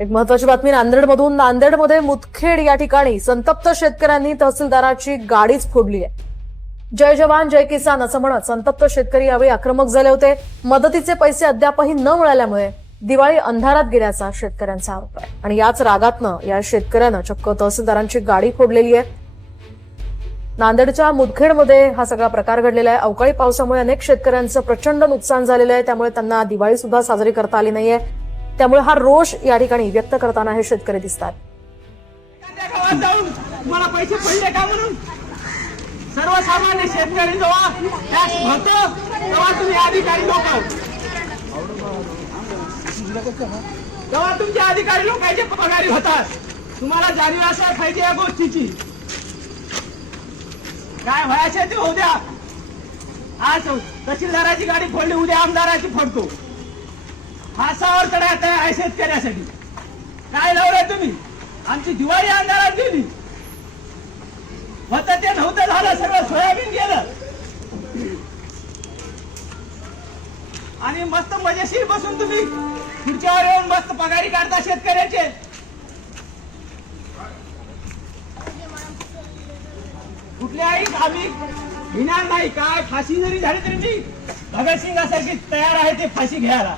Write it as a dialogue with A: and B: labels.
A: एक महत्वाची बातमी नांदेडमधून नांदेडमध्ये मुदखेड या ठिकाणी संतप्त शेतकऱ्यांनी तहसीलदाराची गाडीच फोडली आहे. जय जवान जय किसान असं म्हणत संतप्त शेतकरी यावेळी आक्रमक झाले होते. मदतीचे पैसे अद्यापही न मिळाल्यामुळे दिवाळी अंधारात गेल्याचा शेतकऱ्यांचा आरोप आहे. आणि याच रागातनं या शेतकऱ्यानं चक्क तहसीलदारांची गाडी फोडलेली आहे. नांदेडच्या मुदखेडमध्ये हा सगळा प्रकार घडलेला आहे. अवकाळी पावसामुळे अनेक शेतकऱ्यांचं प्रचंड नुकसान झालेलं आहे. त्यामुळे त्यांना दिवाळी सुद्धा साजरी करता आली नाहीये. त्यामुळे हा रोष या ठिकाणी व्यक्त करताना हे शेतकरी दिसतात.
B: जाऊन मला पैसे पडले का म्हणून? सर्वसामान्य शेतकरी जेव्हा टॅक्स भरतो तेव्हा तुम्ही अधिकारी लोक तेव्हा तुमचे अधिकारी लोकांचे पगारी होतात. तुम्हाला जाणीव असायला पाहिजे या गोष्टीची. काय व्हायचं ते होऊ द्या. आज तहसीलदाराची गाडी फोडली उद्या आमदाराची फोडतो. फासावर चढायचं आहे शेतकऱ्यासाठी. काय लावलंय तुम्ही? आमची दिवाळी अंधारात गेली. होत ते नव्हतं झालं सगळं सोयाबीन गेलं. आणि मस्त मजेशीर बसून तुम्ही खुर्च्यावर येऊन मस्त पगारी काढता शेतकऱ्याचे. कुठल्याही आम्ही भिणार नाही. काय फाशी जरी झाली तरी मी भगतसिंगासारखी तयार आहे ते फाशी घ्यायला.